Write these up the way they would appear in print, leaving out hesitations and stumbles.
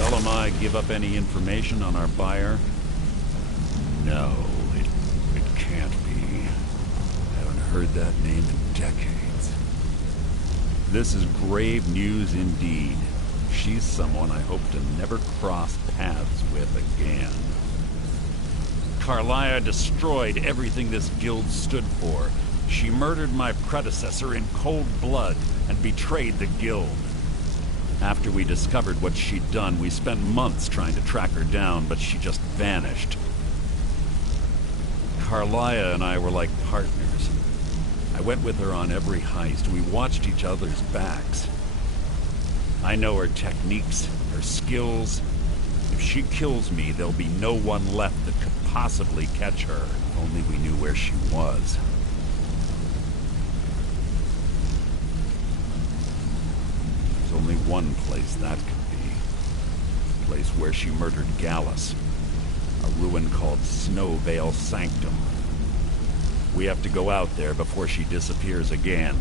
Gullumai give up any information on our buyer? No, it can't be. I haven't heard that name in decades. This is grave news indeed. She's someone I hope to never cross paths with again. Carlia destroyed everything this guild stood for. She murdered my predecessor in cold blood and betrayed the guild. After we discovered what she'd done, we spent months trying to track her down, but she just vanished. Carlia and I were like partners. I went with her on every heist. We watched each other's backs. I know her techniques, her skills. If she kills me, there'll be no one left that could possibly catch her. If only we knew where she was. There's only one place that could be. The place where she murdered Gallus. A ruin called Snowvale Sanctum. We have to go out there before she disappears again.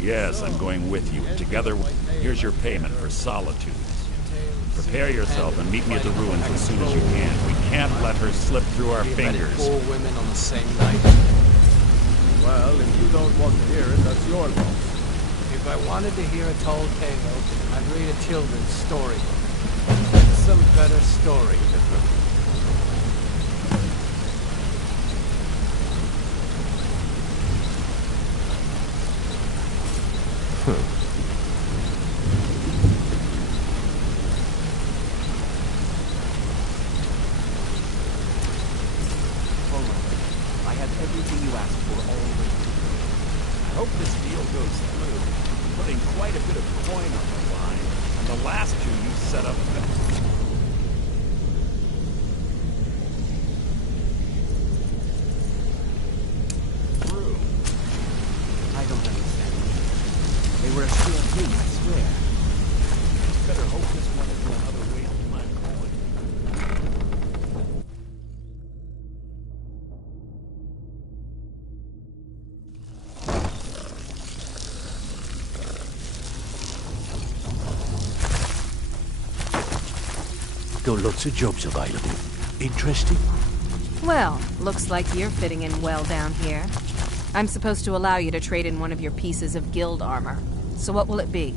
Yes, I'm going with you. Together, here's your payment for solitude. Prepare yourself and meet me at the ruins as soon as you can. We can't let her slip through our fingers. 4 women on the same night. Well, if you don't want to hear it, that's your loss. If I wanted to hear a tall tale, I'd read a children's story. Some better story. I have everything you asked for already. I hope this deal goes through. Putting quite a bit of coin on the line, and the last two you set up. Through. I don't understand. They were a sure thing, I swear. Better hope this one isn't another waste of my coin. Got lots of jobs available. Interesting? Well, looks like you're fitting in well down here. I'm supposed to allow you to trade in one of your pieces of guild armor. So what will it be?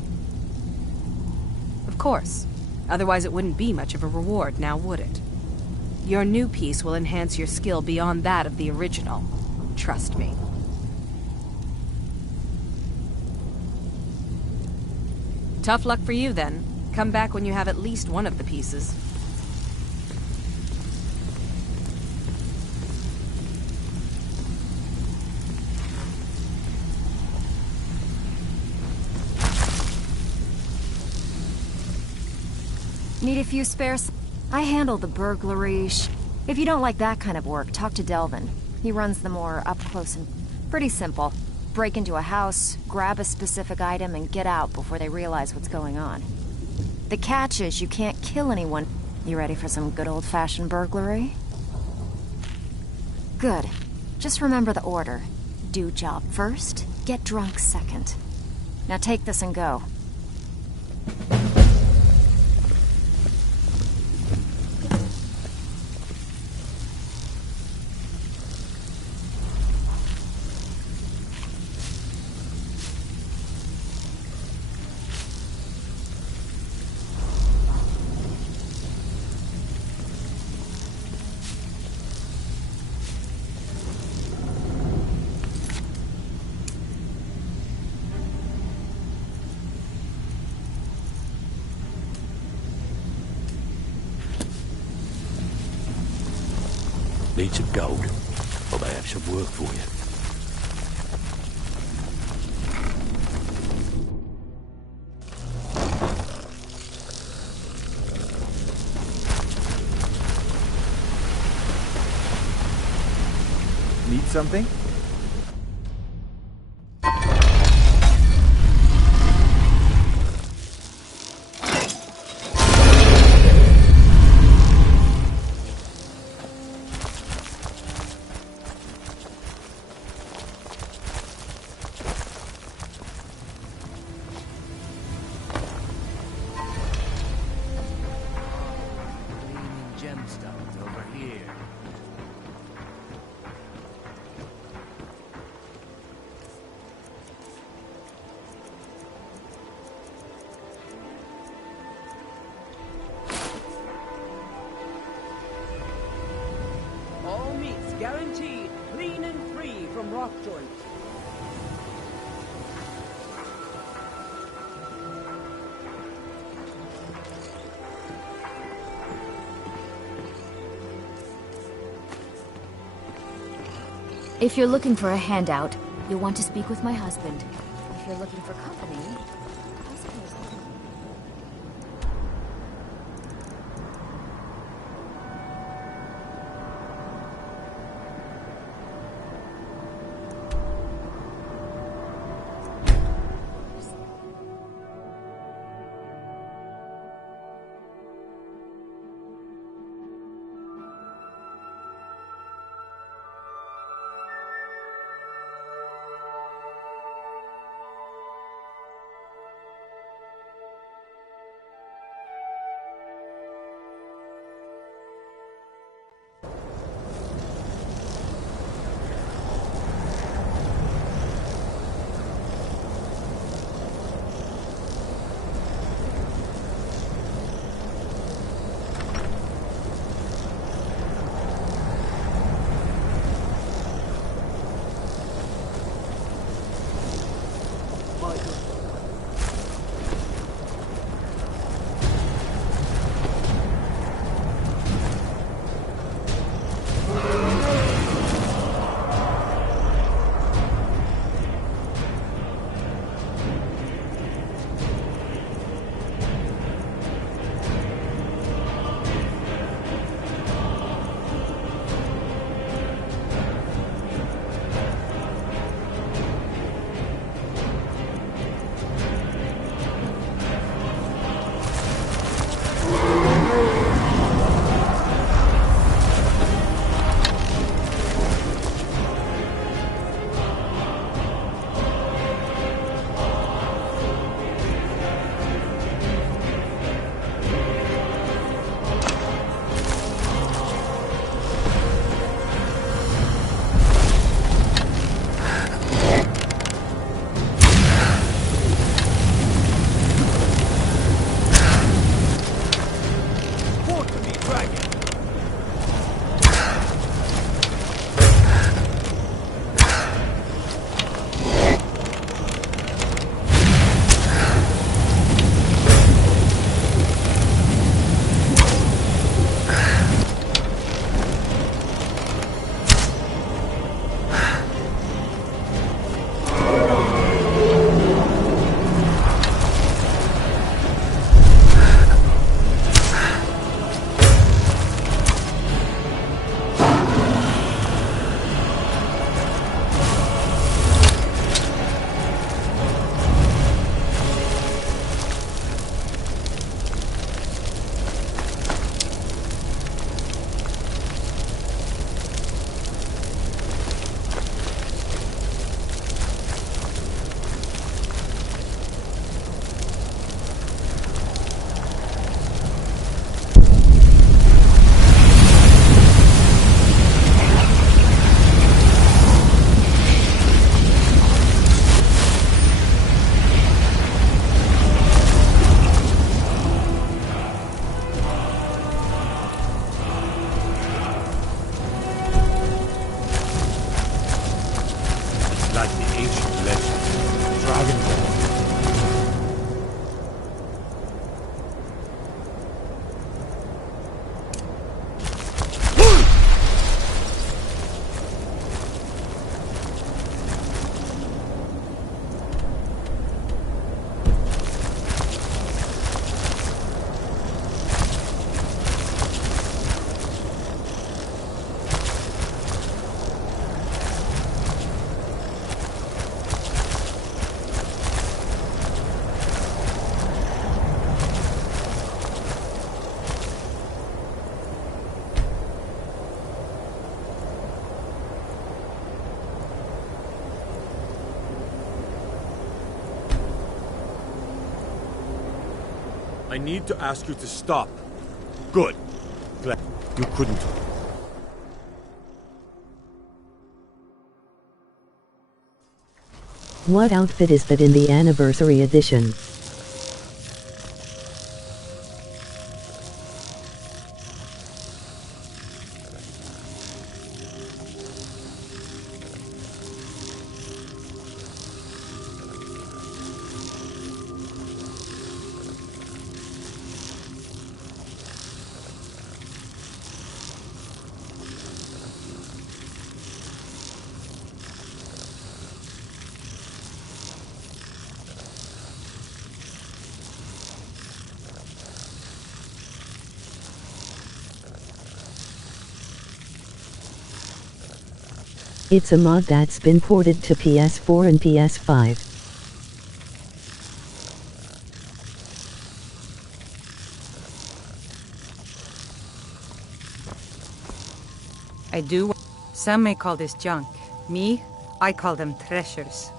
Of course. Otherwise it wouldn't be much of a reward, now would it? Your new piece will enhance your skill beyond that of the original. Trust me. Tough luck for you, then. Come back when you have at least one of the pieces. Need a few spares? I handle the burglary. If you don't like that kind of work, talk to Delvin. He runs the more up-close and pretty simple. Break into a house, grab a specific item, and get out before they realize what's going on. The catch is you can't kill anyone. You ready for some good old-fashioned burglary? Good. Just remember the order. Do job first, get drunk second. Now take this and go. Need some gold? I may have some work for you. Need something? gemstones over here. All meats guaranteed, clean and free from rock joints. If you're looking for a handout, you'll want to speak with my husband. If you're looking for company, I suppose I need to ask you to stop. Good. glad you couldn't. What outfit is that in the Anniversary Edition? It's a mod that's been ported to PS4 and PS5. I do. Some may call this junk. Me, I call them treasures.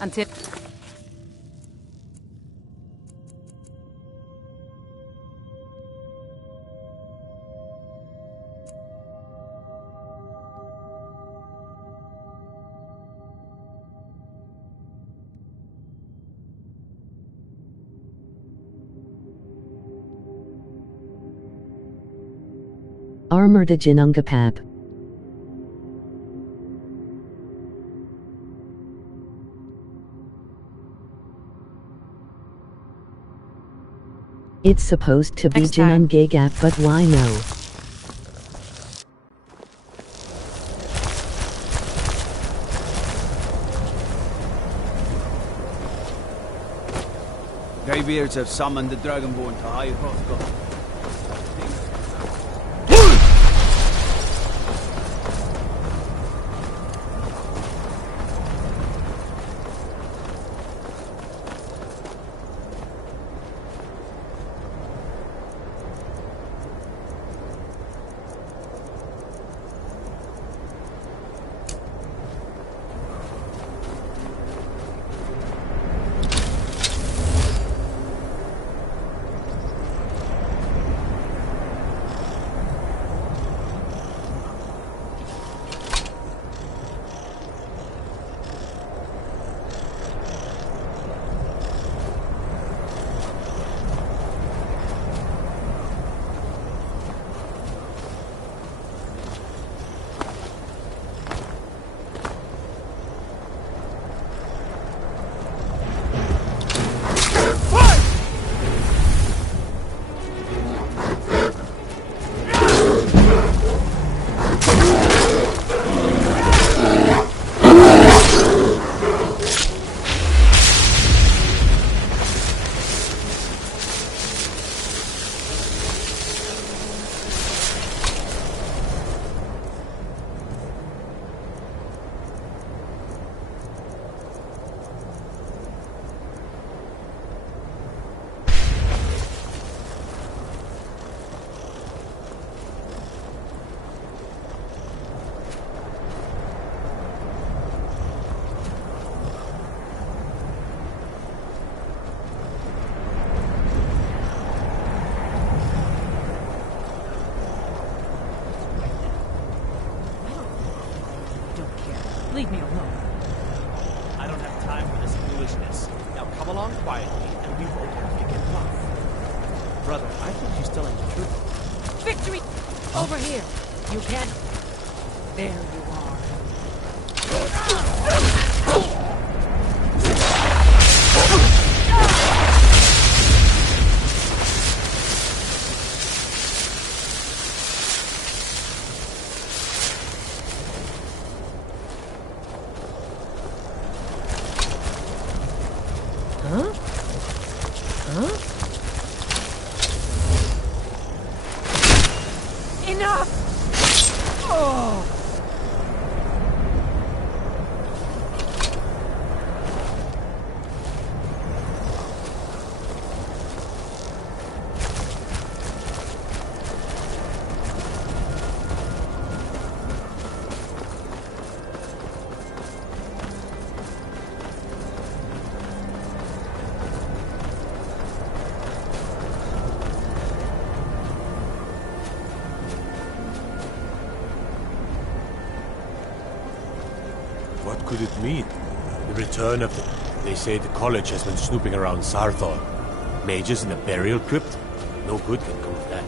Until... Armored Jinungapap. It's supposed to be Jinungagap, but why no? Greybeards have summoned the Dragonborn to High Hrothgar. Leave me alone. I don't have time for this foolishness. Now come along quietly and we won't have to get rough. Brother, I think she's telling the truth. Victory! Over here. You can. There you are. could it mean? The return of the... They say the college has been snooping around Sarthor. Mages in a burial crypt? No good can come of that.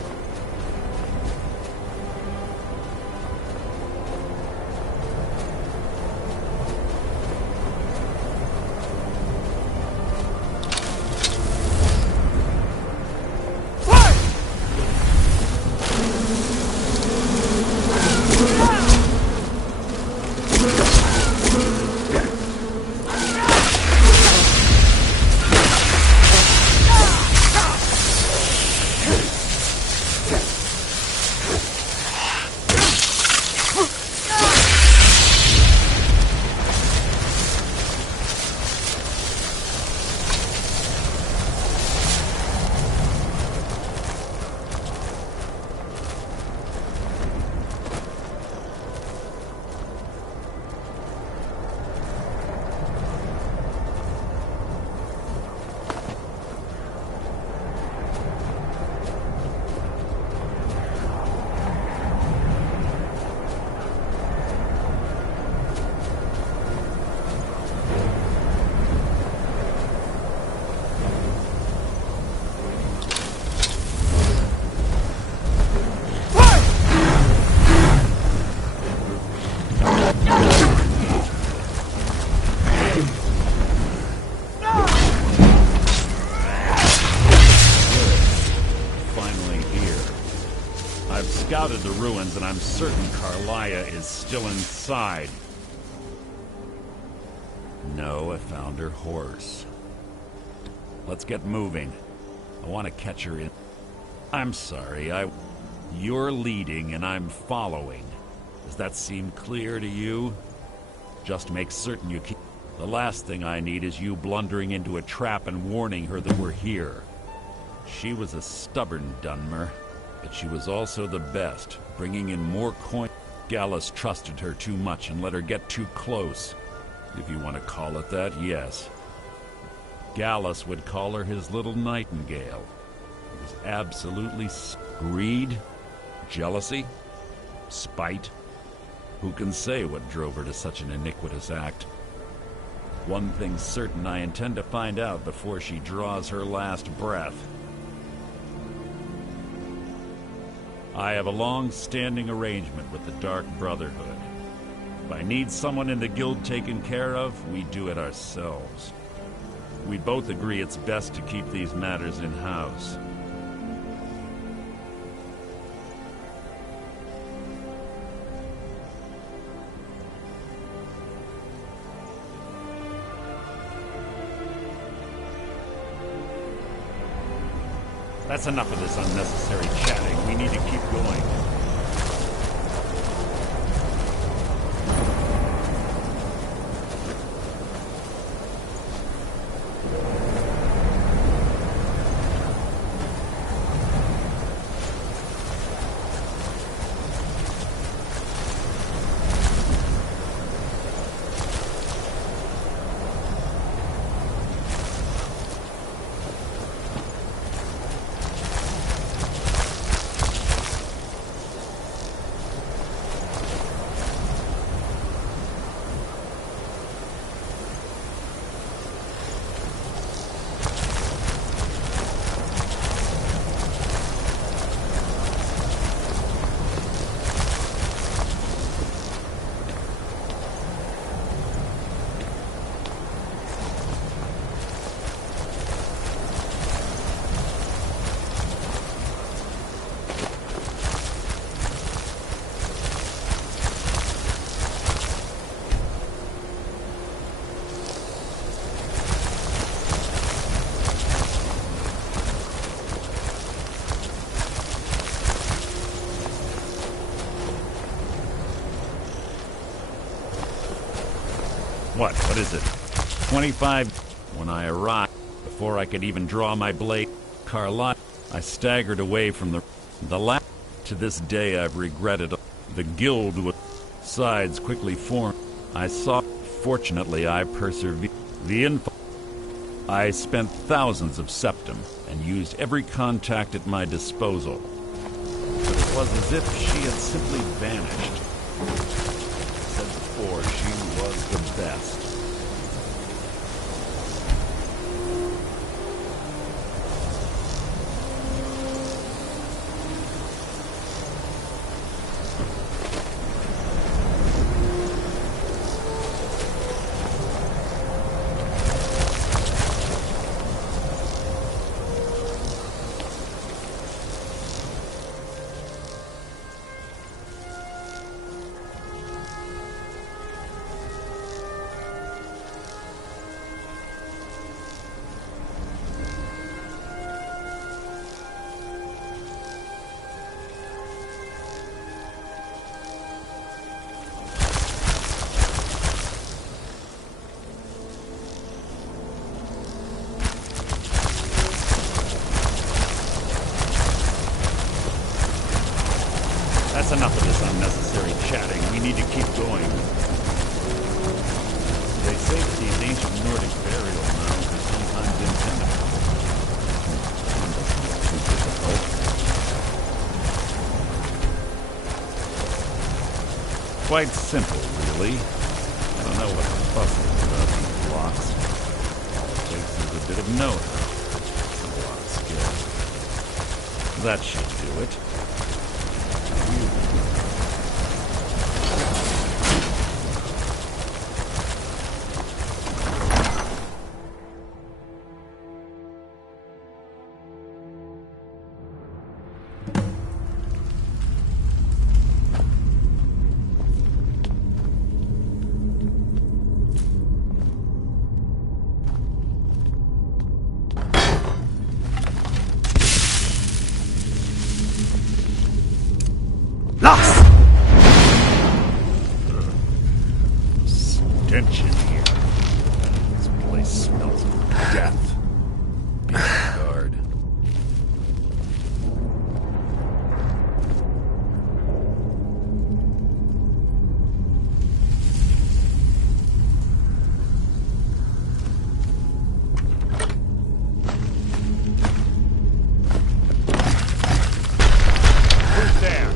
Scouted the ruins, and I'm certain Carlia is still inside. No, I found her horse. Let's get moving. I want to catch her in... I'm sorry, You're leading, and I'm following. Does that seem clear to you? Just make certain you keep... The last thing I need is you blundering into a trap and warning her that we're here. She was a stubborn Dunmer. But she was also the best, bringing in more coin. Gallus trusted her too much and let her get too close. If you want to call it that, yes. Gallus would call her his little nightingale. It was absolutely greed, jealousy, spite. Who can say what drove her to such an iniquitous act? One thing's certain, I intend to find out before she draws her last breath. I have a long-standing arrangement with the Dark Brotherhood. If I need someone in the guild taken care of, we do it ourselves. We both agree it's best to keep these matters in-house. That's enough of this unnecessary chatting. We need to keep going. What is it? 25? When I arrived, before I could even draw my blade, Carlotta, I staggered away from the last. To this day I've regretted. The guild with sides quickly formed. I saw. Fortunately, I persevered. The info. I spent thousands of septum and used every contact at my disposal. But it was as if she had simply vanished. As I said before, she was the best. That's enough of this unnecessary chatting. We need to keep going. They say that these ancient Nordic burial mounds are sometimes intimidating. One doesn't look too difficult. Quite simple, really. I don't know what the fuss is about these blocks. All it takes is a bit of know-how. A lot of skill. That should do it. Stench in here. This place smells of death. Be on guard. Who's there?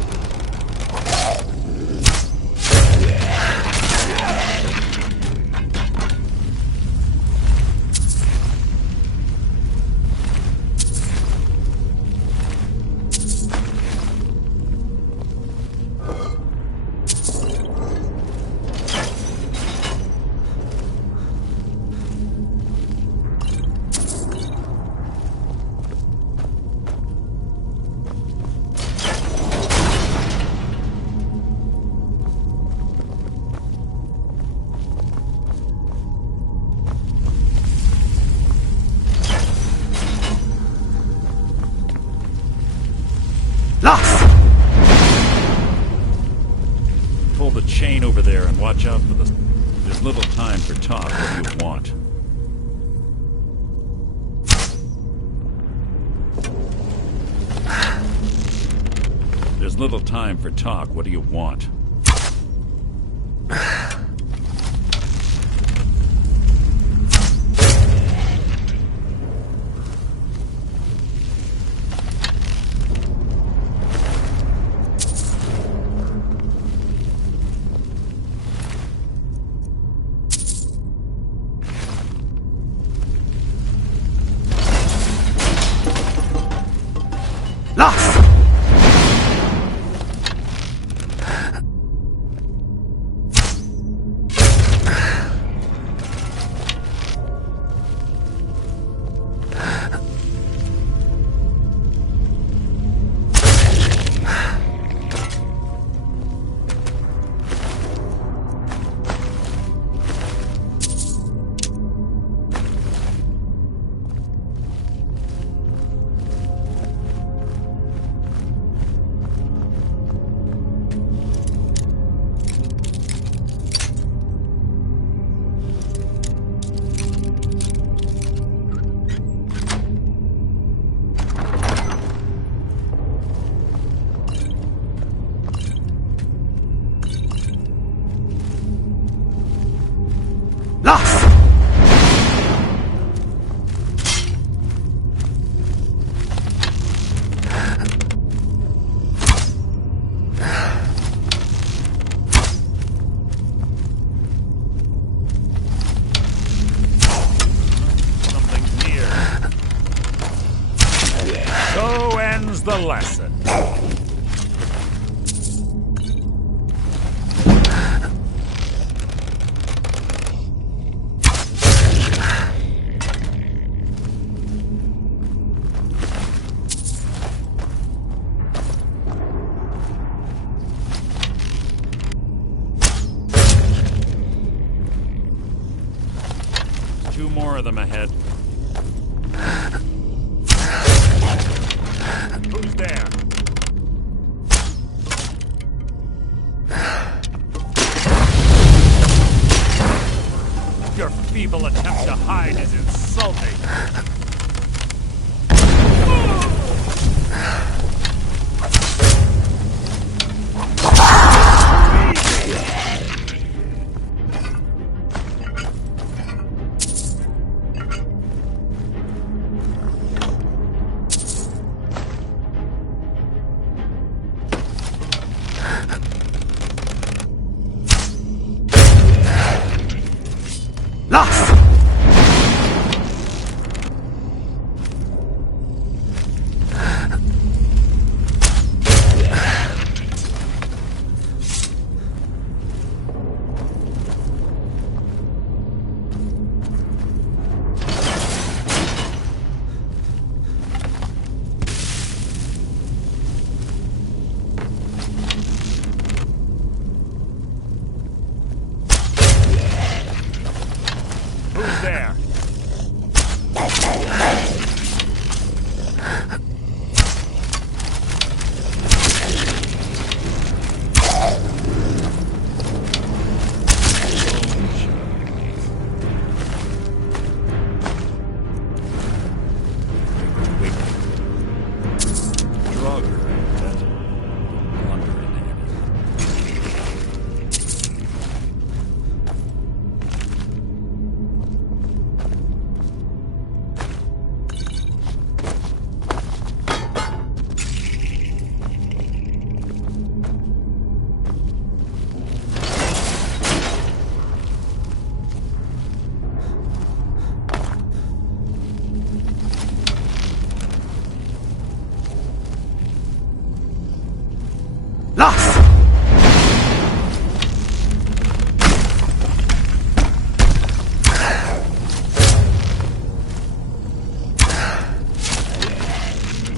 Pull the chain over there and watch out for the... There's little time for talk. What do you want? There's little time for talk. What do you want? the lesson. 2 more of them ahead. Who's there? Your feeble attempt to hide is insulting. Who's there?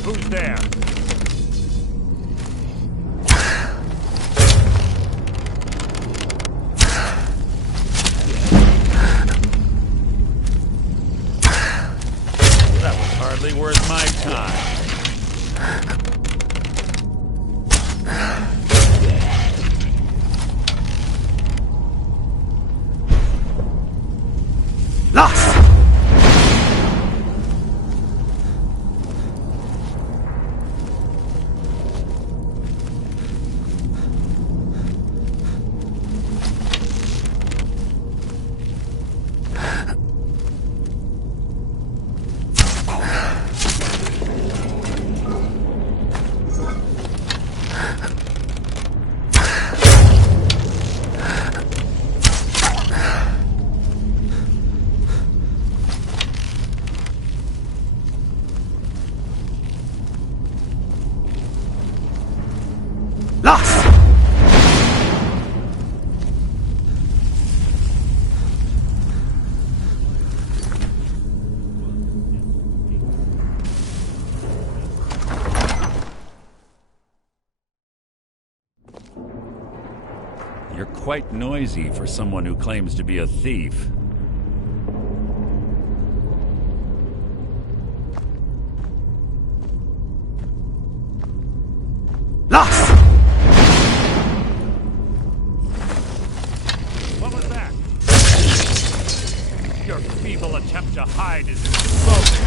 Who's there? That was hardly worth my time. You're quite noisy for someone who claims to be a thief. What was that? Your feeble attempt to hide is insulting.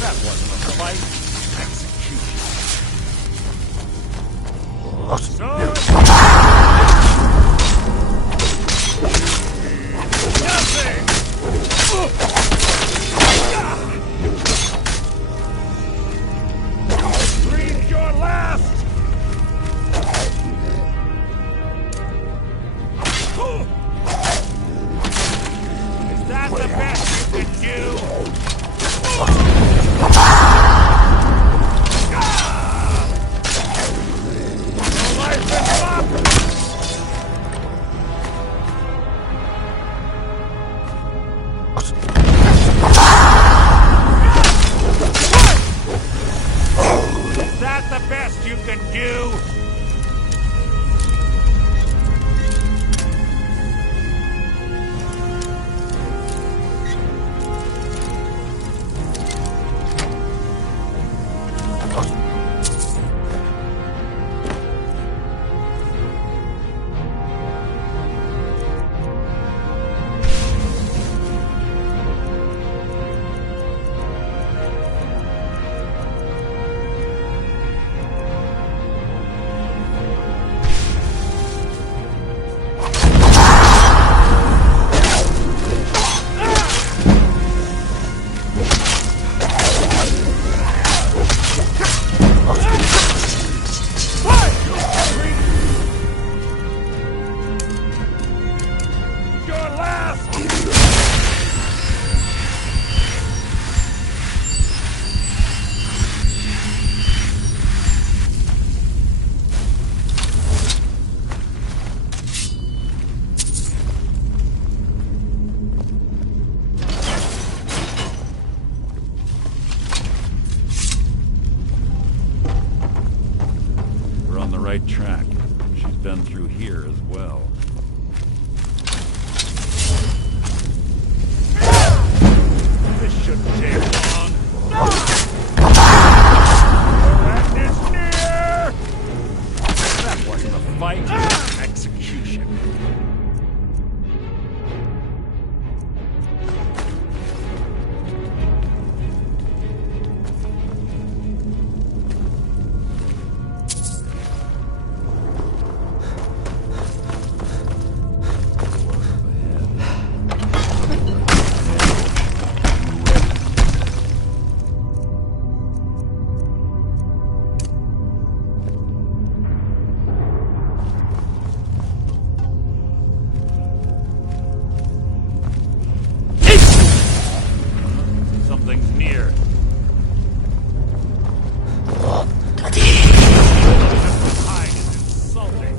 That wasn't a fight. Execution. Nothing! Breathe your last! as well. This shouldn't take long. That is near! That wasn't a fight, execution. Something's near. Hide is insulting.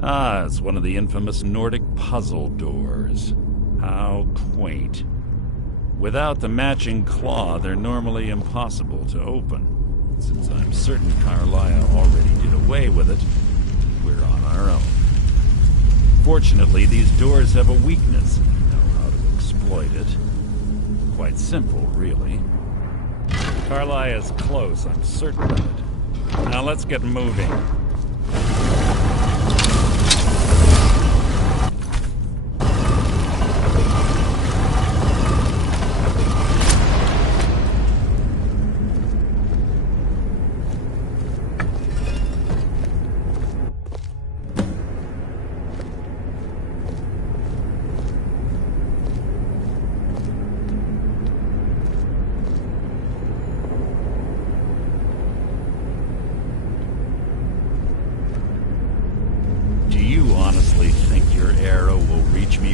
Ah, it's one of the infamous Nordic puzzle doors. How quaint. Without the matching claw, they're normally impossible to open. Since I'm certain Carlia already did away with it, we're on our own. Fortunately, these doors have a weakness, and we know how to exploit it. Quite simple, really. Carlia is close, I'm certain of it. Now let's get moving.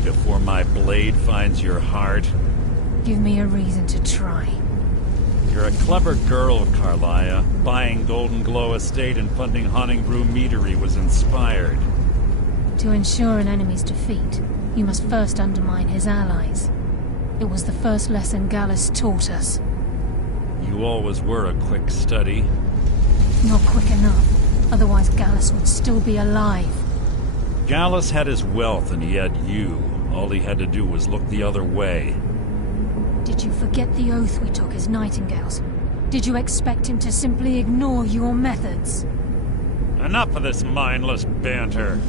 Before my blade finds your heart? Give me a reason to try. You're a clever girl, Carlia. Buying Golden Glow Estate and funding Honningbrew Meadery was inspired. To ensure an enemy's defeat, you must first undermine his allies. It was the first lesson Gallus taught us. You always were a quick study. Not quick enough. Otherwise Gallus would still be alive. Gallus had his wealth and he had you. All he had to do was look the other way. Did you forget the oath we took as Nightingales? Did you expect him to simply ignore your methods? Enough of this mindless banter.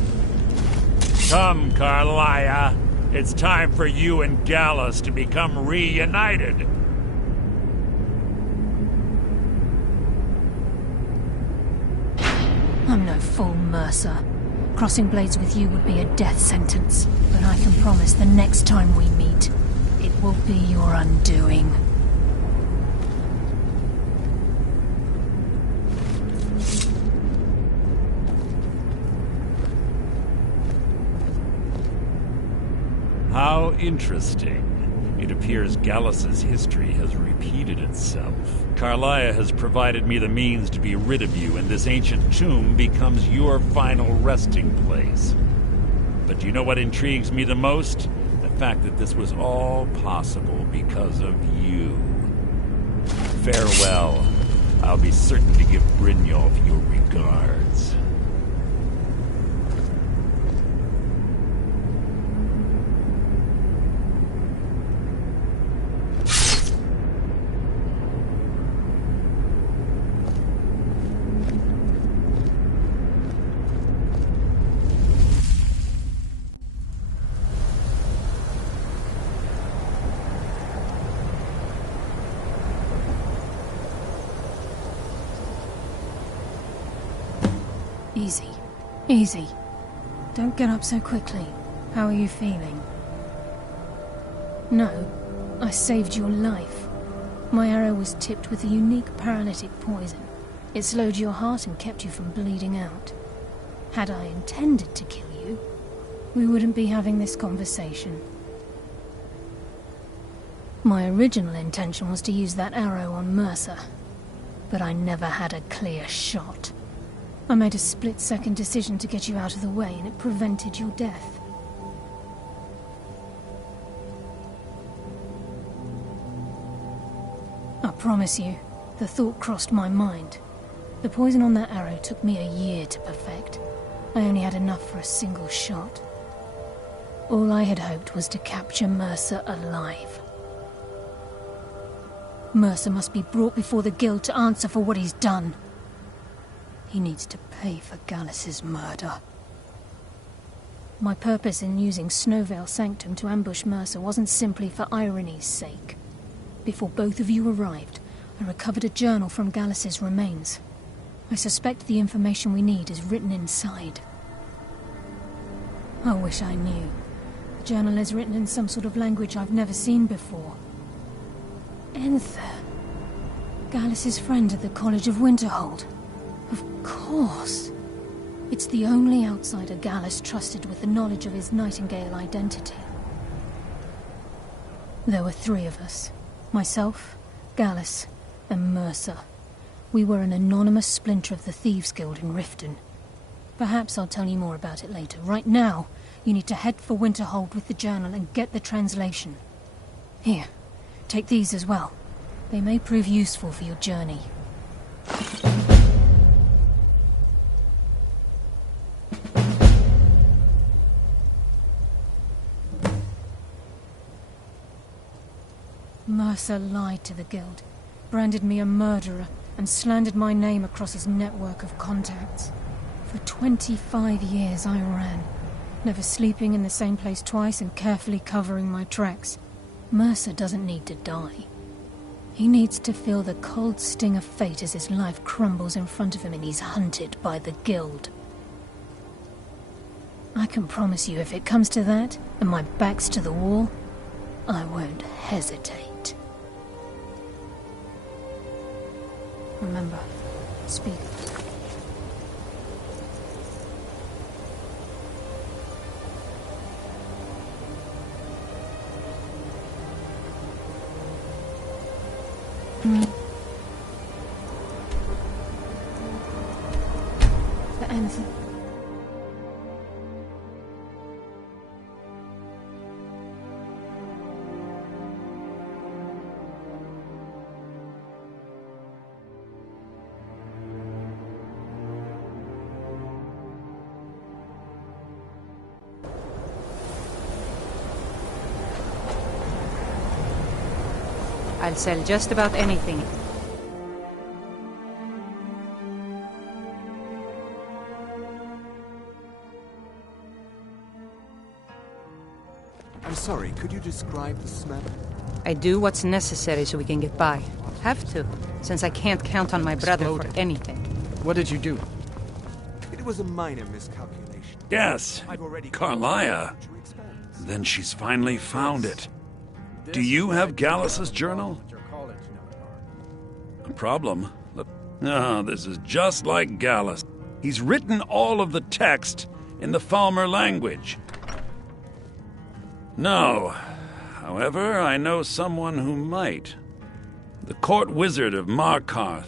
Come, Carlia. It's time for you and Gallus to become reunited. I'm no fool, Mercer. Crossing blades with you would be a death sentence, but I can promise the next time we meet, it will be your undoing. How interesting. It appears Gallus's history has repeated itself. Carlia has provided me the means to be rid of you, and this ancient tomb becomes your final resting place. But do you know what intrigues me the most? The fact that this was all possible because of you. Farewell. I'll be certain to give Brynjolf your regards. Easy. Easy. Don't get up so quickly. How are you feeling? No, I saved your life. My arrow was tipped with a unique paralytic poison. It slowed your heart and kept you from bleeding out. Had I intended to kill you, we wouldn't be having this conversation. My original intention was to use that arrow on Mercer, but I never had a clear shot. I made a split-second decision to get you out of the way, and it prevented your death. I promise you, the thought crossed my mind. The poison on that arrow took me a year to perfect. I only had enough for a single shot. All I had hoped was to capture Mercer alive. Mercer must be brought before the Guild to answer for what he's done. He needs to pay for Gallus's murder. My purpose in using Snowvale Sanctum to ambush Mercer wasn't simply for irony's sake. Before both of you arrived, I recovered a journal from Gallus's remains. I suspect the information we need is written inside. I wish I knew. The journal is written in some sort of language I've never seen before. Enther. Gallus's friend at the College of Winterhold. Of course. It's the only outsider Gallus trusted with the knowledge of his Nightingale identity. There were 3 of us. Myself, Gallus, and Mercer. We were an anonymous splinter of the Thieves' Guild in Riften. Perhaps I'll tell you more about it later. Right now, you need to head for Winterhold with the journal and get the translation. Here, take these as well. They may prove useful for your journey. Mercer lied to the Guild, branded me a murderer, and slandered my name across his network of contacts. For 25 years I ran, never sleeping in the same place twice and carefully covering my tracks. Mercer doesn't need to die. He needs to feel the cold sting of fate as his life crumbles in front of him and he's hunted by the Guild. I can promise you if it comes to that, and my back's to the wall, I won't hesitate. Remember, speak. The answer. I'll sell just about anything. Sorry, could you describe the smell? I do what's necessary so we can get by. Have to, since I can't count on my brother for anything. What did you do? It was a minor miscalculation. Yes, Carlia. Then she's finally found it. Do you have Gallus's journal? A problem? No, this is just like Gallus. He's written all of the text in the Falmer language. No. However, I know someone who might. The court wizard of Markarth,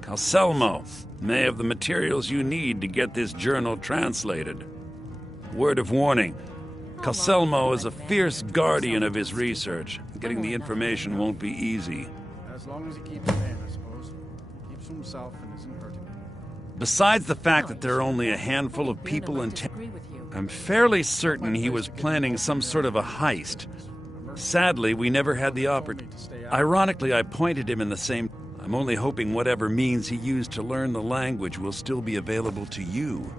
Calselmo, may have the materials you need to get this journal translated. Word of warning. Calselmo is a fierce guardian of his research. Getting the information won't be easy. As long as he keeps paying, I suppose. He keeps to himself and isn't hurting me. Besides the fact that there are only a handful of people in town, I'm fairly certain he was planning some sort of a heist. Sadly, we never had the opportunity. Ironically, I pointed him in the same... I'm only hoping whatever means he used to learn the language will still be available to you.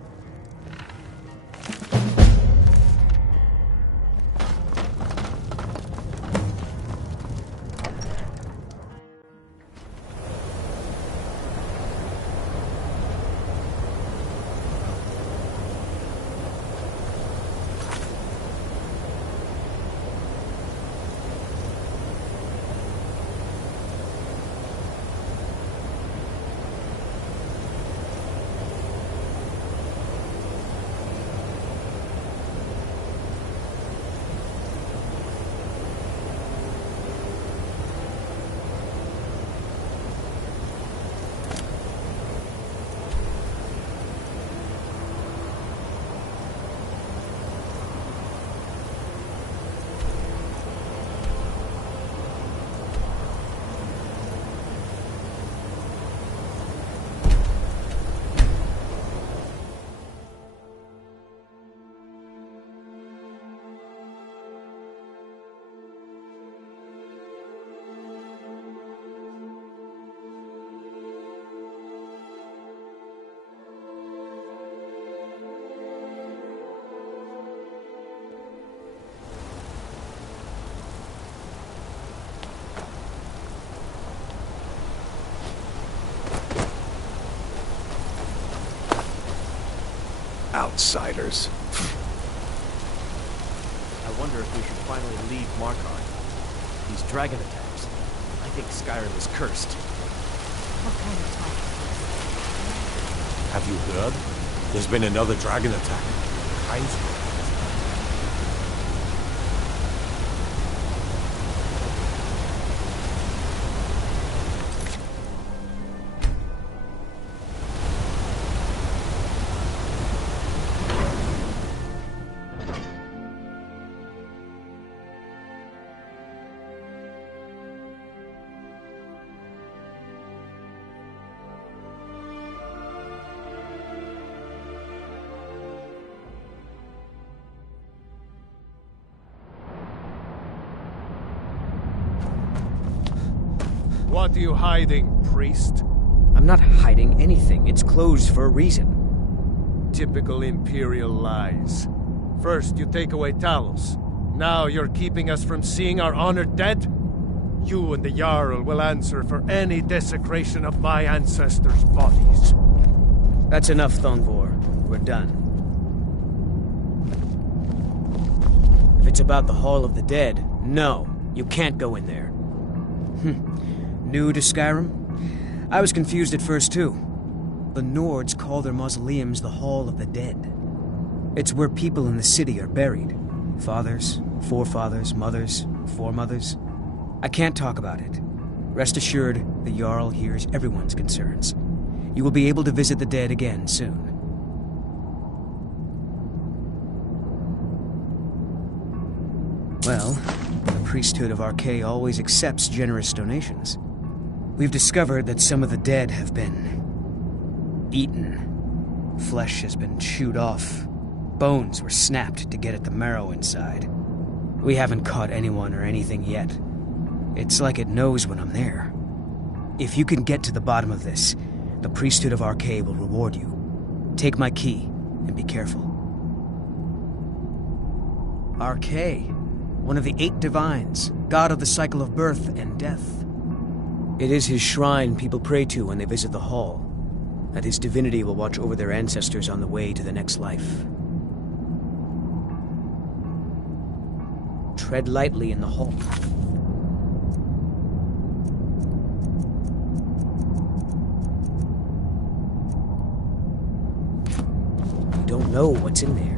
Outsiders. I wonder if we should finally leave Markarth. These dragon attacks. I think Skyrim is cursed. What kind of talk? Have you heard? There's been another dragon attack. Heinz. What are you hiding, priest? I'm not hiding anything. It's closed for a reason. Typical Imperial lies. First, you take away Talos. Now you're keeping us from seeing our honored dead? You and the Jarl will answer for any desecration of my ancestors' bodies. That's enough, Thongvor. We're done. If it's about the Hall of the Dead, no, you can't go in there. New to Skyrim? I was confused at first, too. The Nords call their mausoleums the Hall of the Dead. It's where people in the city are buried. Fathers, forefathers, mothers, foremothers. I can't talk about it. Rest assured, the Jarl hears everyone's concerns. You will be able to visit the dead again soon. Well, the priesthood of Arkay always accepts generous donations. We've discovered that some of the dead have been eaten. Flesh has been chewed off. Bones were snapped to get at the marrow inside. We haven't caught anyone or anything yet. It's like it knows when I'm there. If you can get to the bottom of this, the priesthood of Arkay will reward you. Take my key, and be careful. Arkay. one of the 8 divines, god of the cycle of birth and death. It is his shrine people pray to when they visit the hall, and his divinity will watch over their ancestors on the way to the next life. Tread lightly in the hall. You don't know what's in there.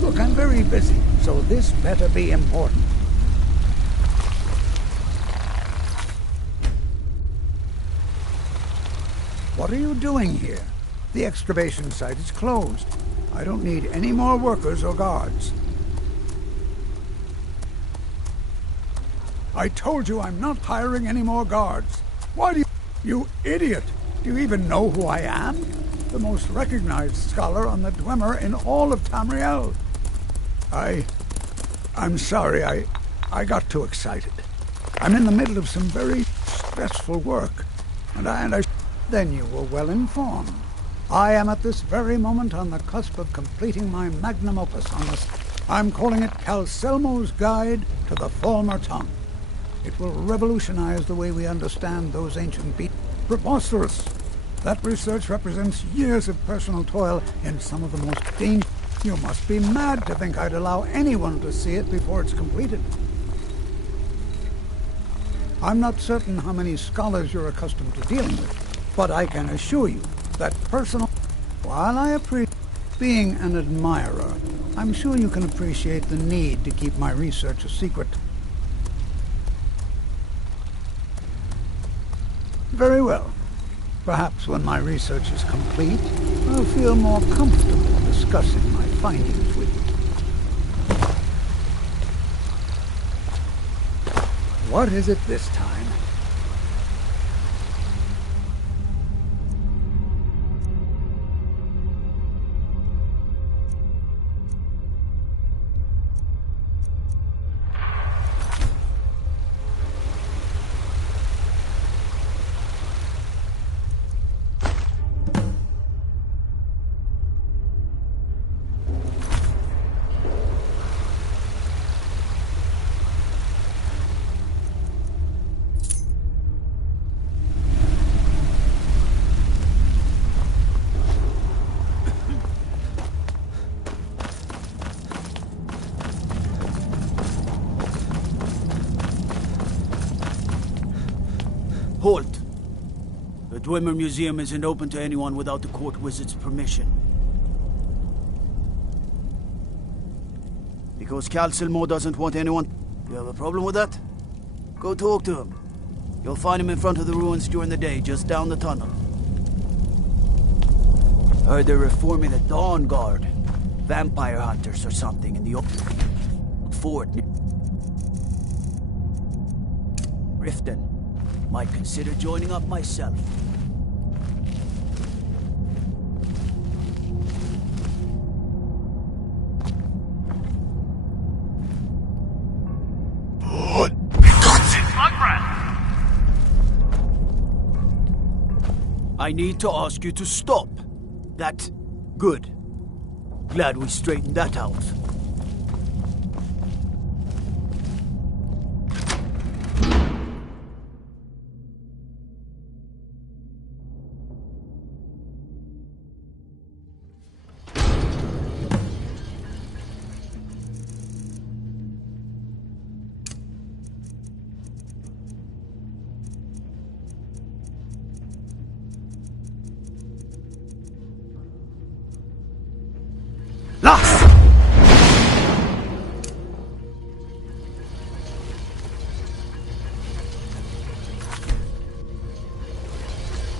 Look, I'm very busy, so this better be important. What are you doing here? The excavation site is closed. I don't need any more workers or guards. I told you I'm not hiring any more guards. Why do you... You idiot! Do you even know who I am? The most recognized scholar on the Dwemer in all of Tamriel. I'm sorry, I got too excited. I'm in the middle of some very stressful work, and I then you were well informed. I am at this very moment on the cusp of completing my magnum opus on this. I'm calling it Calcelmo's Guide to the Falmer Tongue. It will revolutionize the way we understand those ancient beasts. Preposterous! That research represents years of personal toil in some of the most dangerous... You must be mad to think I'd allow anyone to see it before it's completed. I'm not certain how many scholars you're accustomed to dealing with, but I can assure you that personal... While I appreciate being an admirer, I'm sure you can appreciate the need to keep my research a secret. Very well. Perhaps when my research is complete, I'll feel more comfortable discussing my findings with you. What is it this time? Halt! The Dwemer Museum isn't open to anyone without the court wizard's permission. Because Calcelmo doesn't want anyone... You have a problem with that? Go talk to him. You'll find him in front of the ruins during the day, just down the tunnel. Heard they're reforming the Dawn Guard. Vampire hunters or something in the old fort. Riften. Might consider joining up myself. I need to ask you to stop. That's good. Glad we straightened that out.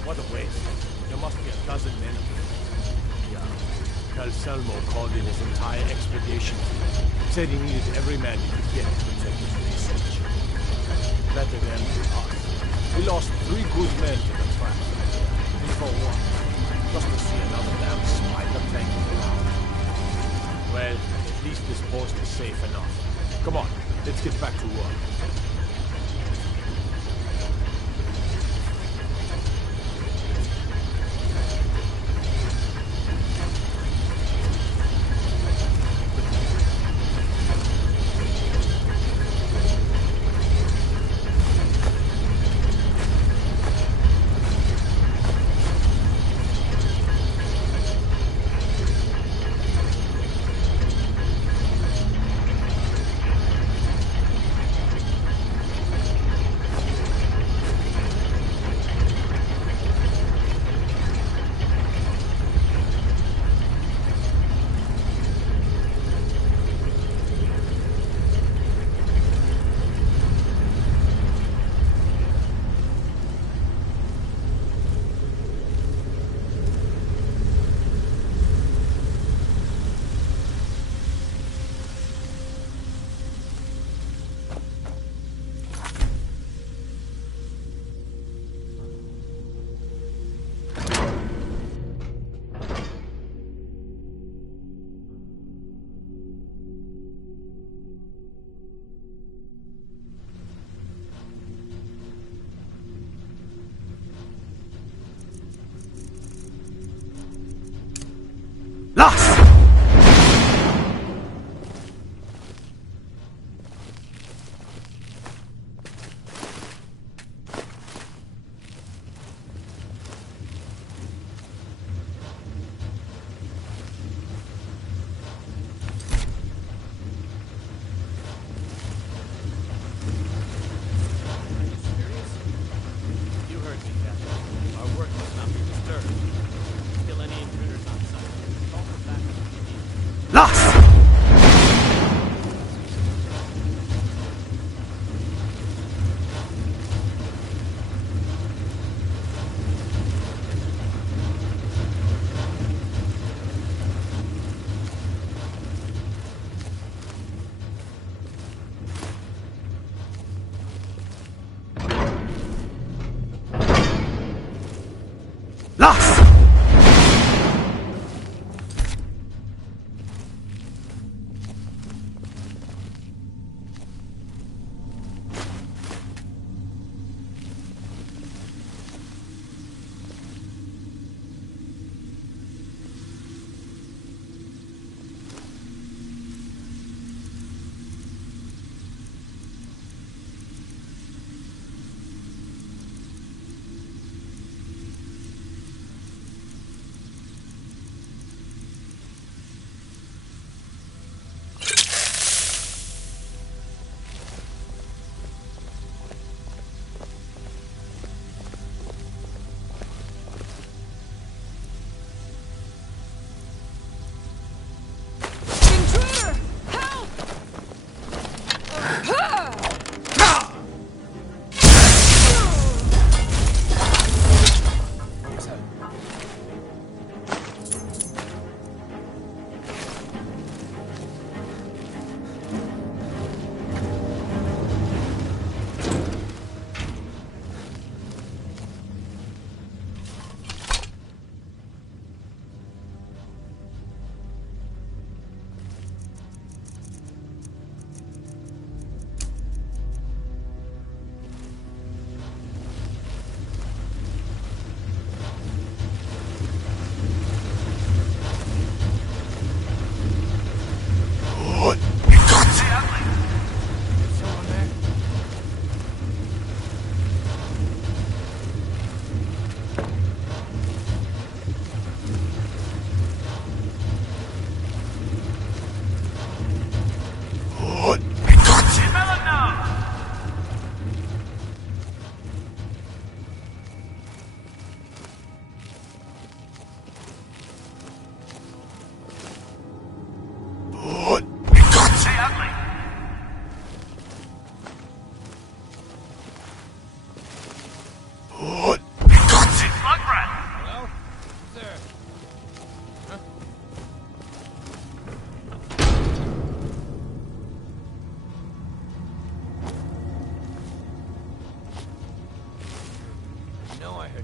What a waste. There must be a dozen men of them. Yeah. Calcelmo called in his entire expedition team. Said he needed every man he could get to protect his research. Better than us. We lost 3 good men to the traps. And for what? Just to see another damn spider tanking around. Well, at least this post is safe enough. Come on, let's get back to work.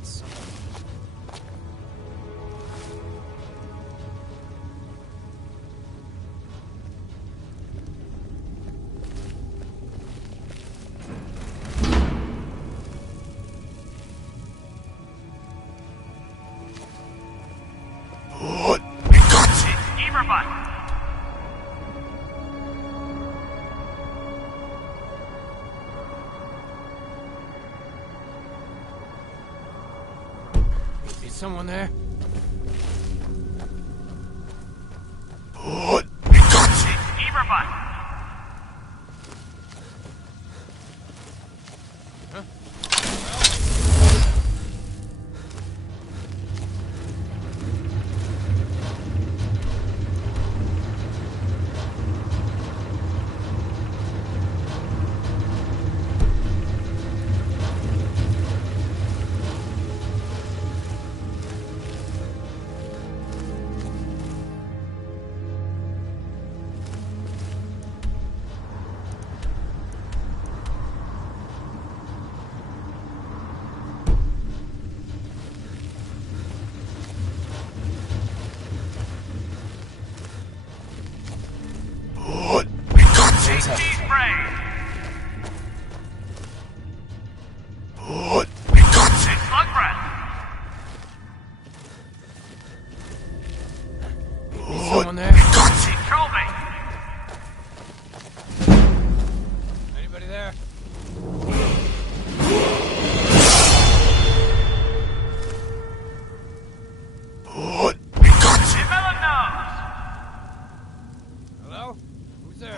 heard something. Is someone there? Someone there? Anybody there? Hello? Who's there?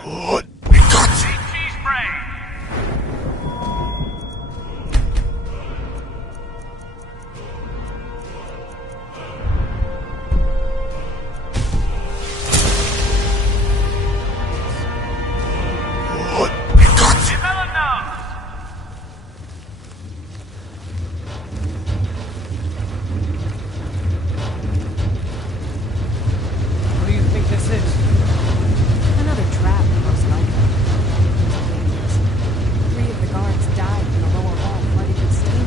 What do you think this is? Another trap, most likely. Dangerous. 3 of the guards died in the lower hall, flooded with steam.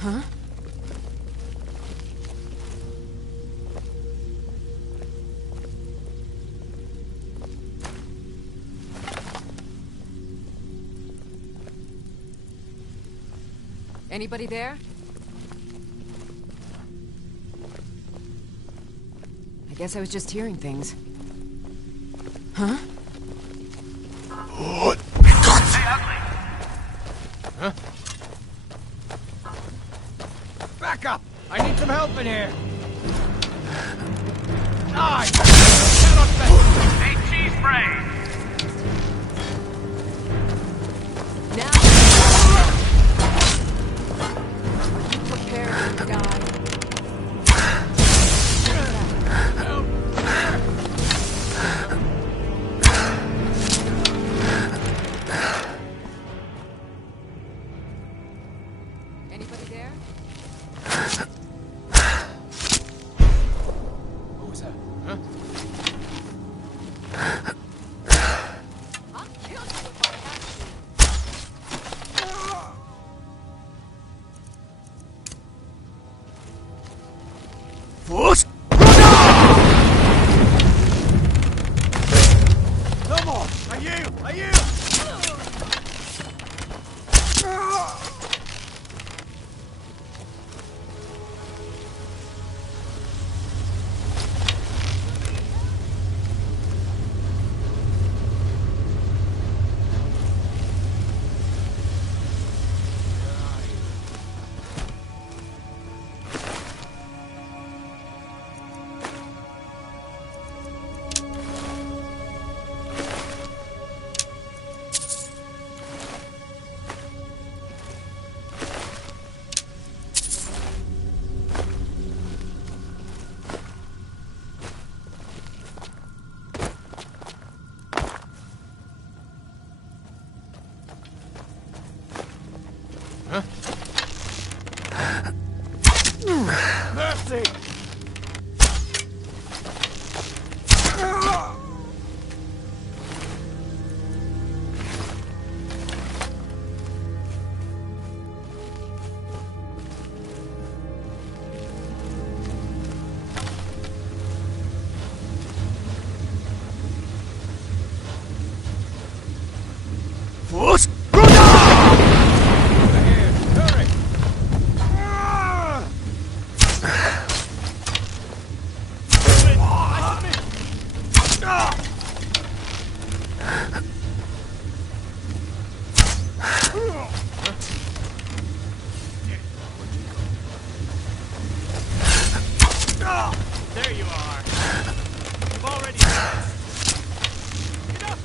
Huh? Anybody there? I guess I was just hearing things. Huh? Hey, ugly! Huh? Back up! I need some help in here! I cannot bet! Hey, cheese brain! Now! Prepare to die. Help! There you are. You've already missed. Get up.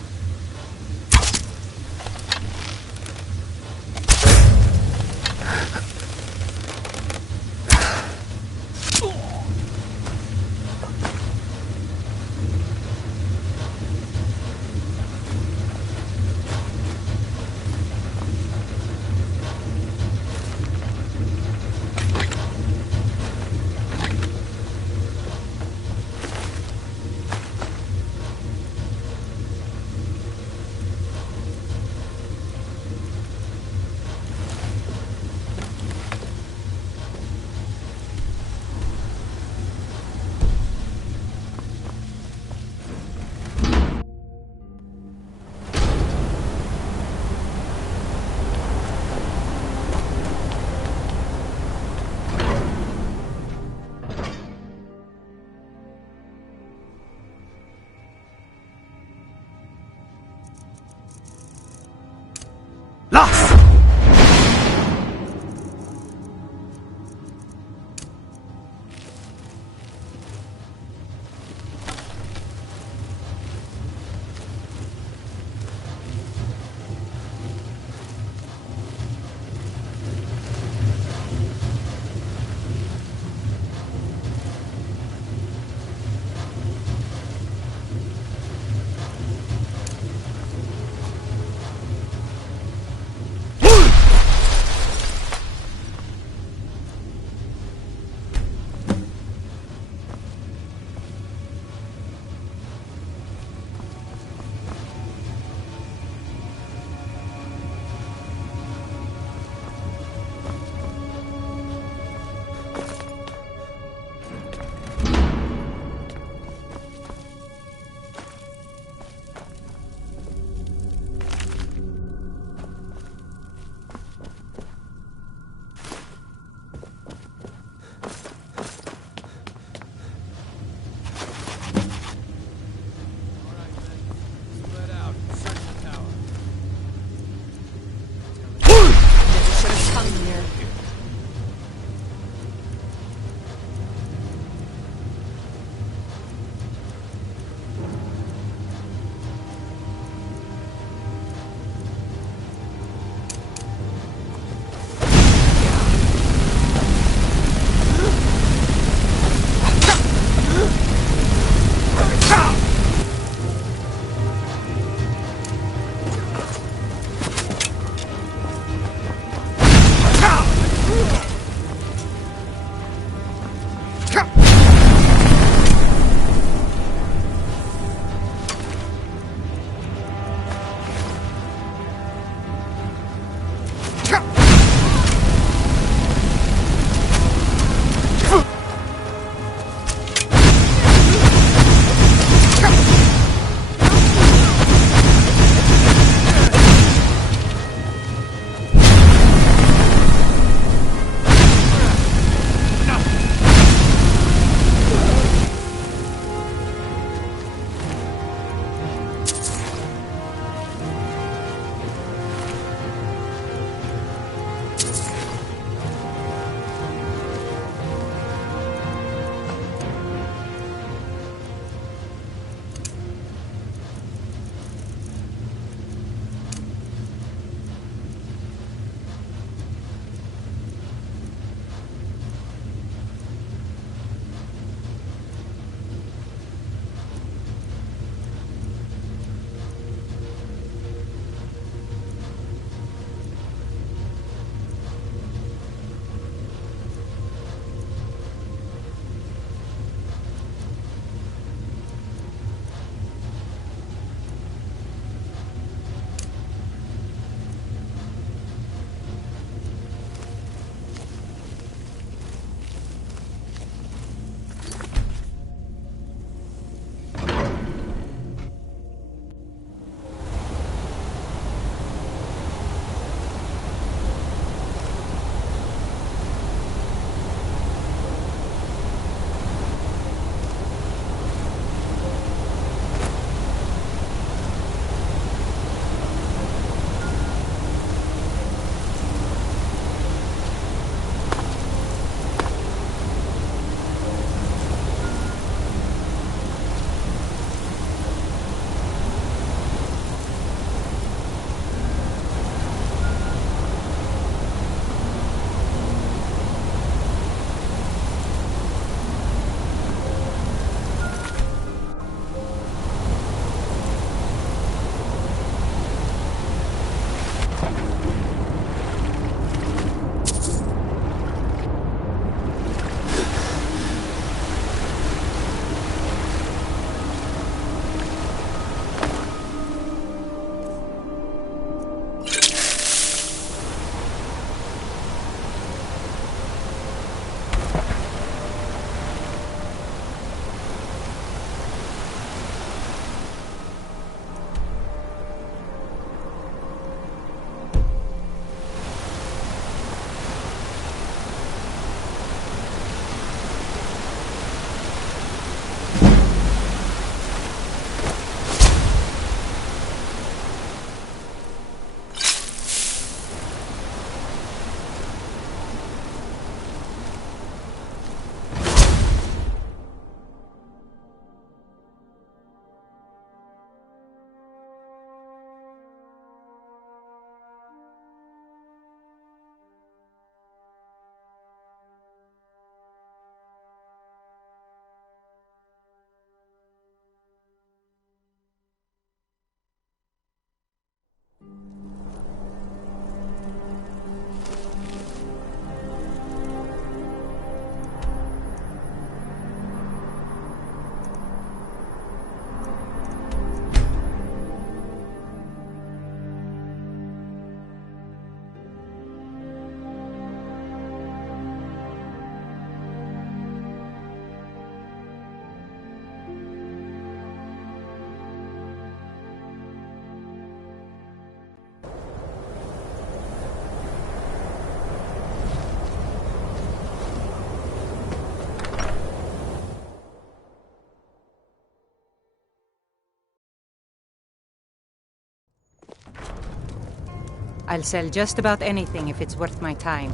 I'll sell just about anything if it's worth my time.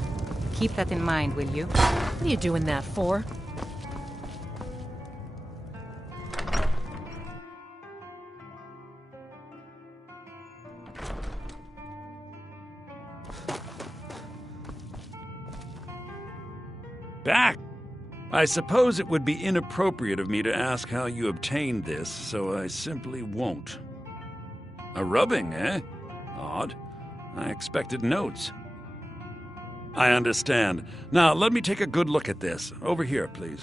Keep that in mind, will you? What are you doing that for? Back! I suppose it would be inappropriate of me to ask how you obtained this, so I simply won't. A rubbing, eh? Odd. I expected notes. I understand. Now, let me take a good look at this. Over here, please.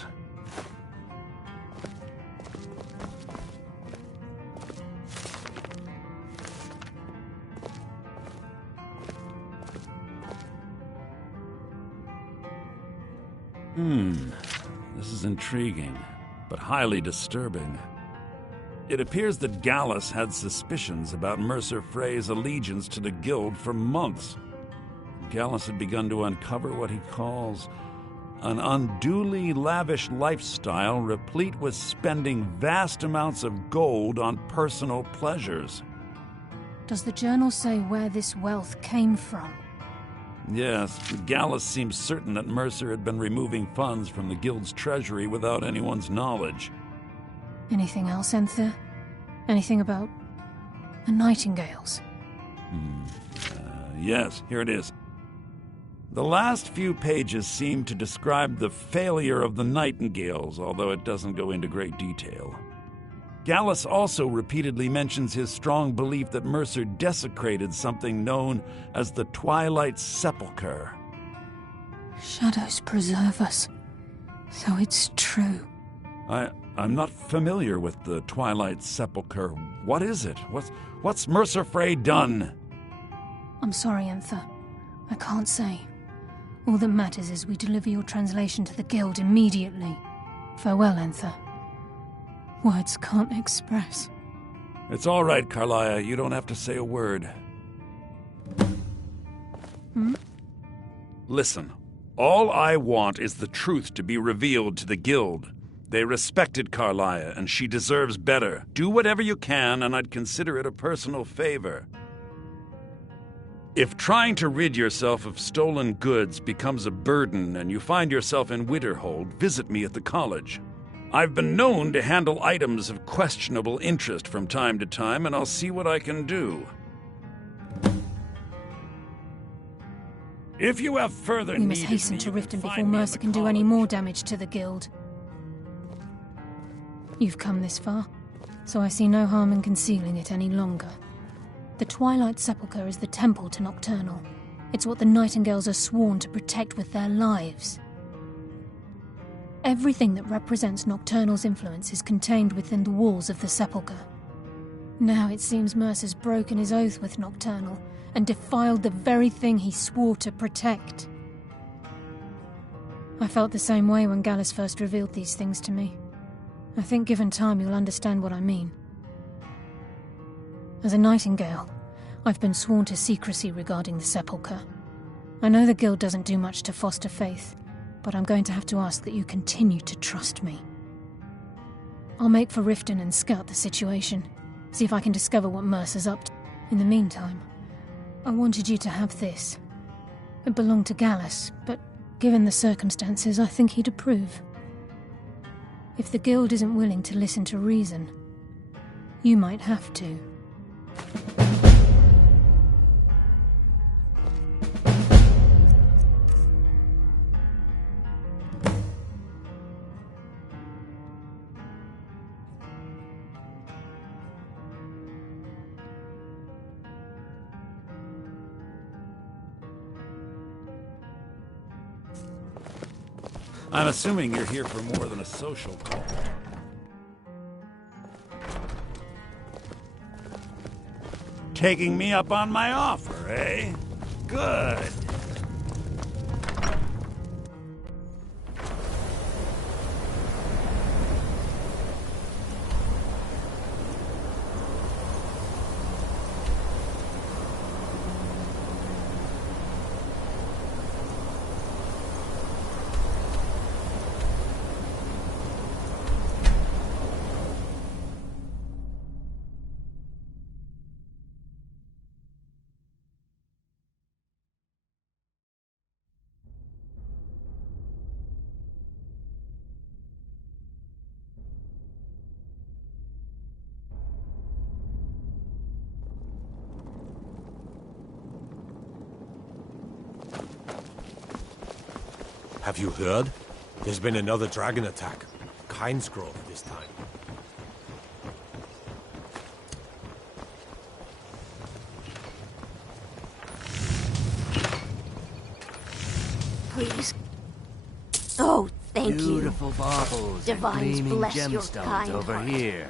This is intriguing, but highly disturbing. It appears that Gallus had suspicions about Mercer Frey's allegiance to the Guild for months. Gallus had begun to uncover what he calls an unduly lavish lifestyle replete with spending vast amounts of gold on personal pleasures. Does the journal say where this wealth came from? Yes, Gallus seems certain that Mercer had been removing funds from the Guild's treasury without anyone's knowledge. Anything else, Enther? Anything about the Nightingales? Yes, here it is. The last few pages seem to describe the failure of the Nightingales, although it doesn't go into great detail. Gallus also repeatedly mentions his strong belief that Mercer desecrated something known as the Twilight Sepulchre. Shadows preserve us. So it's true. I'm not familiar with the Twilight Sepulchre. What is it? What's Mercer Frey done? I'm sorry, Enther. I can't say. All that matters is we deliver your translation to the Guild immediately. Farewell, Enther. Words can't express. It's all right, Carlia. You don't have to say a word. Listen, all I want is the truth to be revealed to the Guild. They respected Carlia, and she deserves better. Do whatever you can, and I'd consider it a personal favor. If trying to rid yourself of stolen goods becomes a burden and you find yourself in Winterhold, visit me at the college. I've been known to handle items of questionable interest from time to time, and I'll see what I can do. If you have further We must hasten to Riften before Mercer can do any more damage to the Guild. You've come this far, so I see no harm in concealing it any longer. The Twilight Sepulchre is the temple to Nocturnal. It's what the Nightingales are sworn to protect with their lives. Everything that represents Nocturnal's influence is contained within the walls of the Sepulchre. Now it seems Mercer's broken his oath with Nocturnal and defiled the very thing he swore to protect. I felt the same way when Gallus first revealed these things to me. I think given time you'll understand what I mean. As a Nightingale, I've been sworn to secrecy regarding the Sepulchre. I know the Guild doesn't do much to foster faith, but I'm going to have to ask that you continue to trust me. I'll make for Riften and scout the situation, see if I can discover what Mercer's up to. In the meantime, I wanted you to have this. It belonged to Gallus, but given the circumstances, I think he'd approve. If the Guild isn't willing to listen to reason, you might have to. I'm assuming you're here for more than a social call. Taking me up on my offer, eh? Good. Have you heard? There's been another dragon attack. Kinesgrove this time. Please. Oh, thank you. Beautiful baubles and Divines gleaming bless your gemstones kind over heart. here.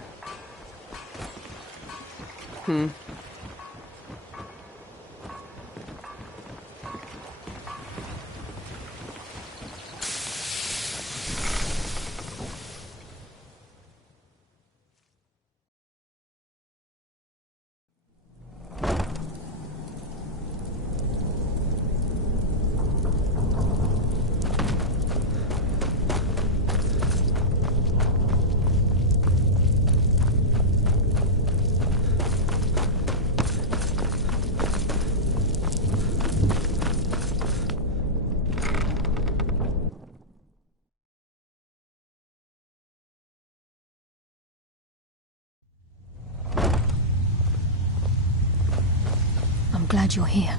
I'm glad you're here.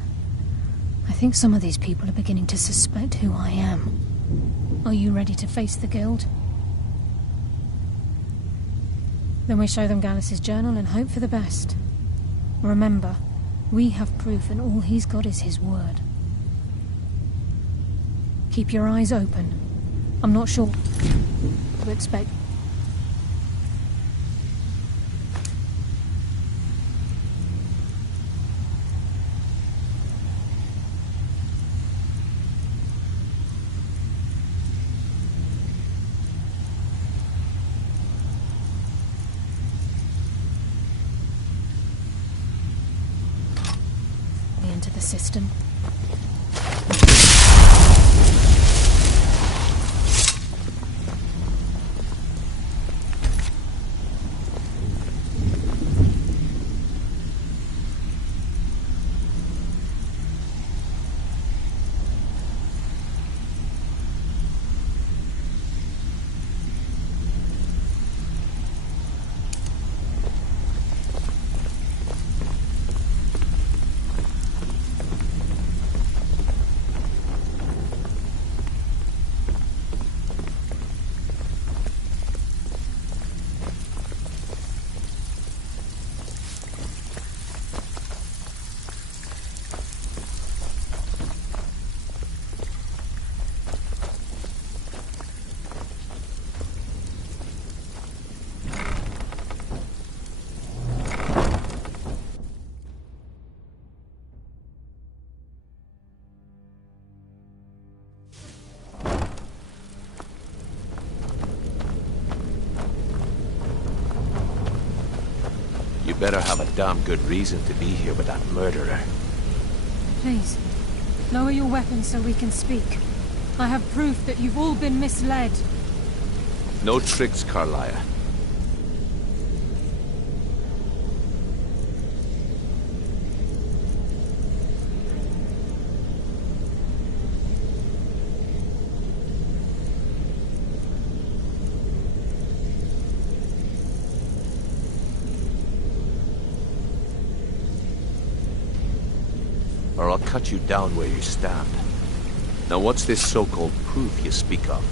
I think some of these people are beginning to suspect who I am. Are you ready to face the Guild? Then we show them Gallus's journal and hope for the best. Remember, we have proof and all he's got is his word. Keep your eyes open. I'm not sure what to expect. Into the system. You better have a damn good reason to be here with that murderer. Please, lower your weapons so we can speak. I have proof that you've all been misled. No tricks, Carlia. Or I'll cut you down where you stand. Now what's this so-called proof you speak of?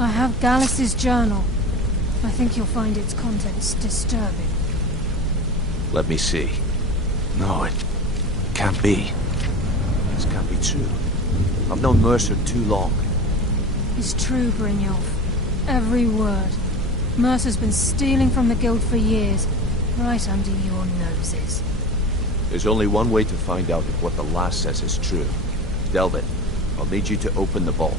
I have Gallus's journal. I think you'll find its contents disturbing. Let me see. No, it can't be. This can't be true. I've known Mercer too long. It's true, Brynjolf. Every word. Mercer's been stealing from the Guild for years, right under your noses. There's only one way to find out if what the lass says is true. Delvin, I'll need you to open the vault.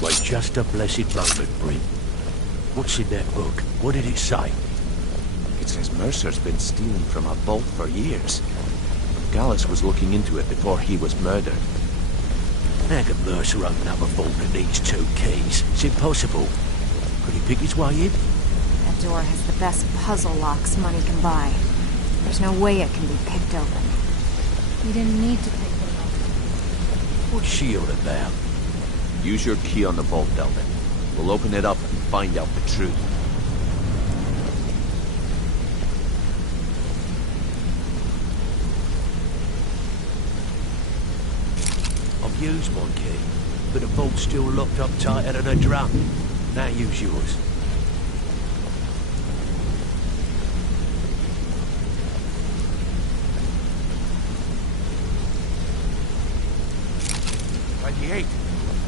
Wait just a blessed moment, Bryn. What's in that book? What did it say? It says Mercer's been stealing from our vault for years. Gallus was looking into it before he was murdered. How can Mercer open up a vault that needs 2 keys? It's impossible. Could he pick his way in? That door has the best puzzle locks money can buy. There's no way it can be picked open. You didn't need to pick the lock. What's she on about? Use your key on the vault, Delvin. We'll open it up and find out the truth. I've used my key. but the vault's still locked up tighter than a drum. Now use yours.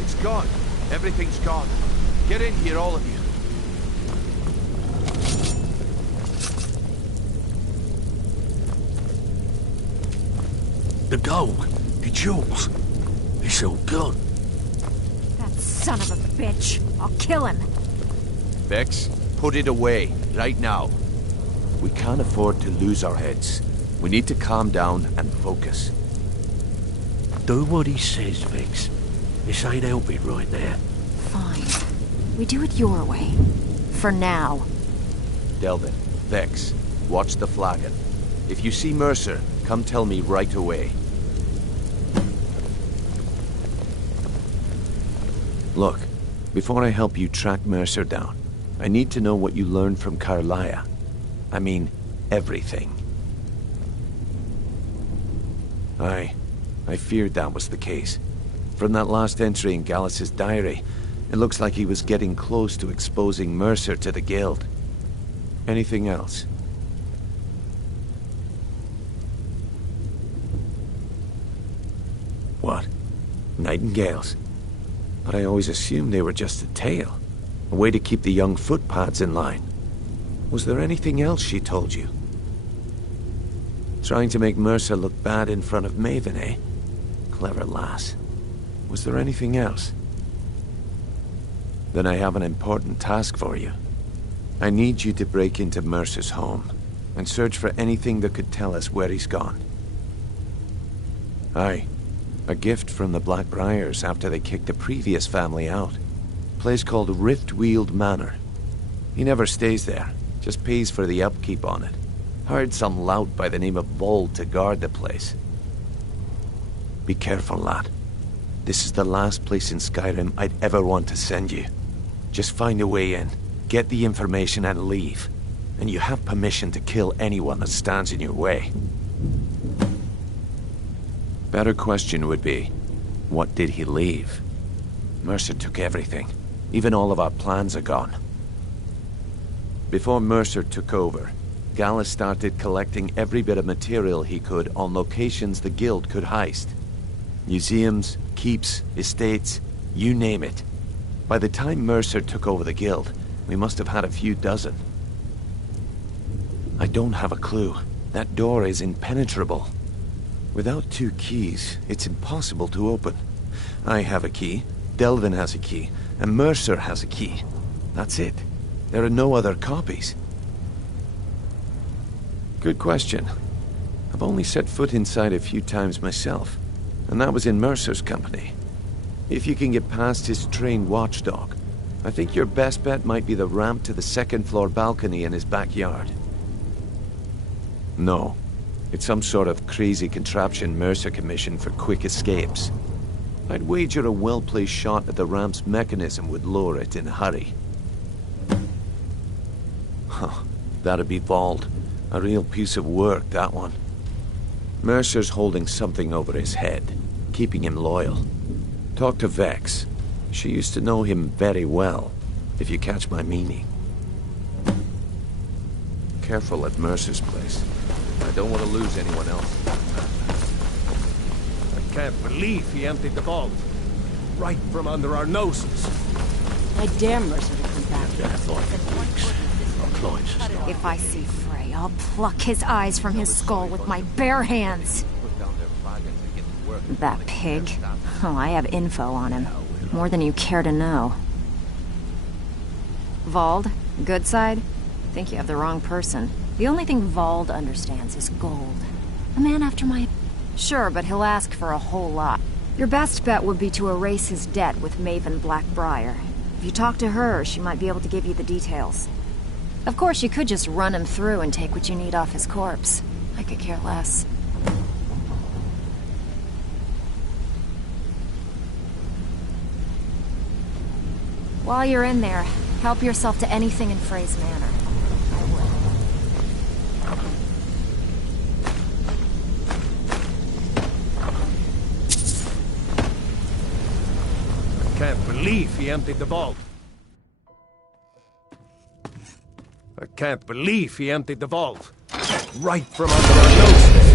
It's gone. Everything's gone. Get in here, all of you. The gold, the jewels, it's all gone. That son of a bitch. I'll kill him. Vex, put it away, right now. We can't afford to lose our heads. We need to calm down and focus. Do what he says, Vex. This ain't helping right now. Fine. We do it your way. For now. Delvin, Vex, watch the flagon. If you see Mercer, come tell me right away. Look, before I help you track Mercer down, I need to know what you learned from Carlia. I mean, everything. I feared that was the case. From that last entry in Gallus's diary, it looks like he was getting close to exposing Mercer to the Guild. Anything else? What? Nightingales? But I always assumed they were just a tale. A way to keep the young footpads in line. Was there anything else she told you? Trying to make Mercer look bad in front of Maven, eh? Clever lass. Was there anything else? Then I have an important task for you. I need you to break into Mercer's home and search for anything that could tell us where he's gone. Aye. A gift from the Blackbriars after they kicked the previous family out. A place called Riftweald Manor. He never stays there, just pays for the upkeep on it. Hired some lout by the name of Vold to guard the place. Be careful, lad. This is the last place in Skyrim I'd ever want to send you. Just find a way in, get the information and leave. And you have permission to kill anyone that stands in your way. Better question would be, what did he leave? Mercer took everything. Even all of our plans are gone. Before Mercer took over, Gallus started collecting every bit of material he could on locations the Guild could heist. Museums, keeps, estates, you name it. By the time Mercer took over the Guild, we must have had a few dozen. I don't have a clue. That door is impenetrable. Without 2 keys, it's impossible to open. I have a key, Delvin has a key, and Mercer has a key. That's it. There are no other copies. Good question. I've only set foot inside a few times myself, and that was in Mercer's company. If you can get past his trained watchdog, I think your best bet might be the ramp to the 2nd floor balcony in his backyard. No. It's some sort of crazy contraption Mercer commissioned for quick escapes. I'd wager a well-placed shot at the ramp's mechanism would lower it in a hurry. Huh. That'd be Vold. A real piece of work, that one. Mercer's holding something over his head, keeping him loyal. Talk to Vex. She used to know him very well, if you catch my meaning. Careful at Mercer's place. I don't want to lose anyone else. I can't believe he emptied the vault. Right from under our noses. I dare Mercer to come back here. If I see Frey, I'll pluck his eyes from his skull with my bare hands. That pig. Oh, I have info on him. More than you care to know. Vold, good side? Think you have the wrong person. The only thing Vold understands is gold. A man after my... Sure, but he'll ask for a whole lot. Your best bet would be to erase his debt with Maven Blackbriar. If you talk to her, she might be able to give you the details. Of course, you could just run him through and take what you need off his corpse. I could care less. While you're in there, help yourself to anything in Frey's Manor. believe he emptied the vault. I can't believe he emptied the vault. Right from under our noses.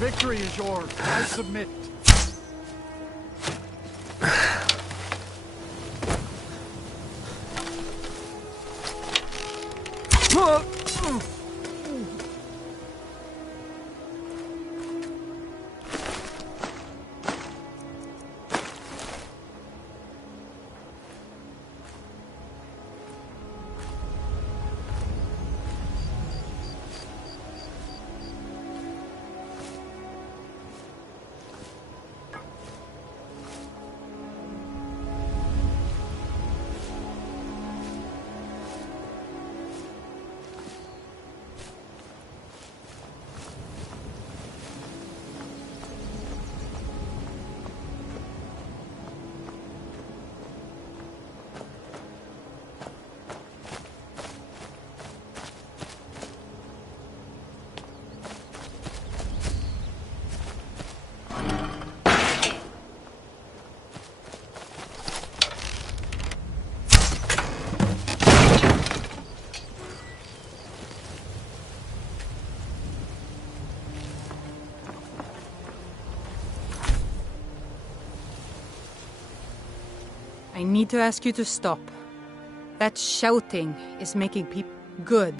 Victory is yours. I submit. I need to ask you to stop. That shouting is making people good.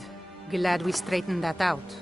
Glad we straightened that out.